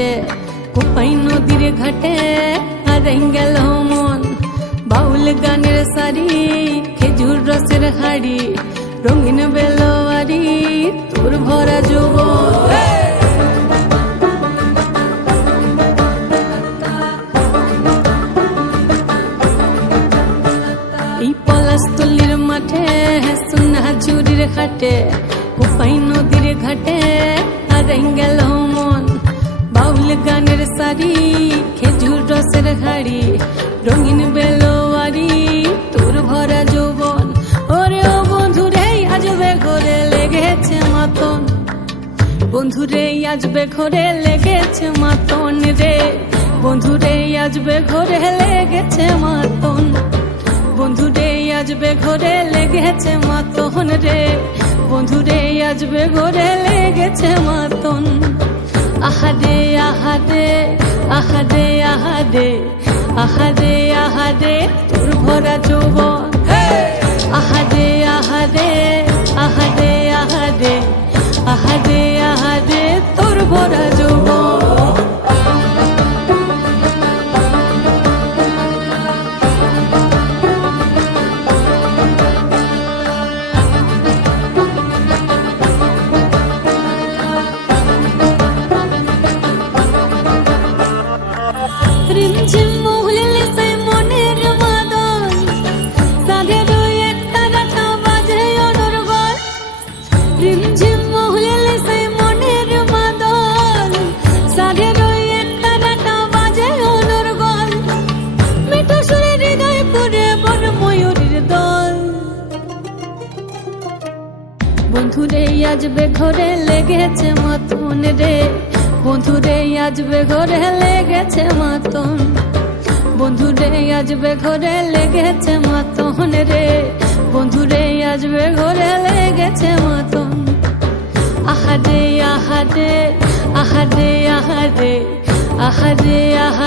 ঘাটে কোপাই নদীর ঘাটে হারাই গেল মন বাউল গানের সারি খেজুর রসের হাড়ি রঙিন বেলোয়ারি তোর ভরা যৌবন এই পলাশতলির মাঠে সোনা ঝুরির ঘাটে কোপাই নদীর ঘাটে হারাই গেল মন বাউল গানের সারি খেজুর রসের হাড়ি রঙিন বেলোয়ারি তোর ভরা যৌবন ওরে ও বন্ধুরে আজবে ঘরে লেগেছে মাতন বন্ধুরে আজবে ঘরে লেগেছে মাতন রে বন্ধুরে আজবে ঘরে লেগেছে মাতন বন্ধুরে আজবে ঘরে লেগেছে মাতন রে বন্ধুরে আজবে ঘরে লেগেছে মাতন আহারে আহারে আহারে আহারে আহারে আহারে তোর ভরা যৌবন আহারে আহারে আহারে আহারে আহারে আহারে তোর ভরা যৌবন রিমঝিম মহুলে সে মনের মাদল সাধের একটা রাখা বাজে অনর্গল রিমঝিম মহুলে সে মনের মাদল সাধের একটা রাখা বাজে অনর্গল মিঠা সুরে হৃদয় পুরে বন ময়ূরীর দল বন্ধুরে আজবে ঘরে লেগেছে মাতন রে বন্ধুরে আজবে ঘরে লেগেছে মাতন বন্ধুরে আজবে ঘরে লেগেছে মাতন রে বন্ধুরে আজবে ঘরে লেগেছে মাতন আহারে আহারে আহারে আহারে আহারে আহারে